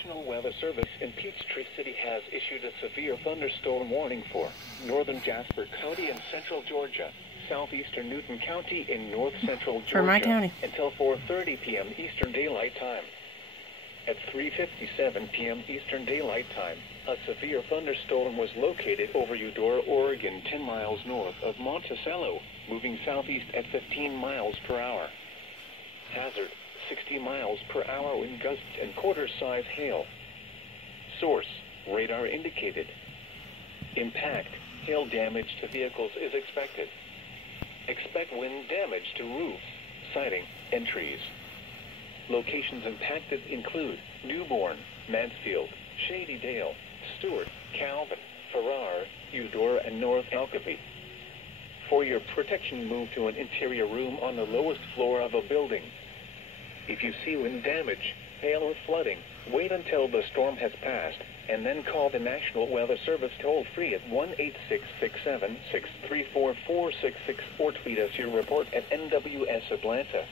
National Weather Service in Peachtree City has issued a severe thunderstorm warning for northern Jasper County and central Georgia, southeastern Newton County in north-central Georgia For my county. until 4:30 p.m. Eastern Daylight Time. At 3:57 p.m. Eastern Daylight Time, a severe thunderstorm was located over Eudora, Oregon, 10 miles north of Monticello, moving southeast at 15 miles per hour. Hazard, 60 miles per hour wind gusts and quarter-size hail. Source, radar indicated. Impact, hail damage to vehicles is expected. Expect wind damage to roofs, siding, and trees. Locations impacted include Newborn, Mansfield, Shady Dale, Stewart, Calvin, Farrar, Eudora, and North Alcopy. For your protection, move to an interior room on the lowest floor of a building. If you see wind damage, hail, or flooding, wait until the storm has passed, and then call the National Weather Service toll-free at 1-866-7-634-466 or tweet us your report at NWS Atlanta.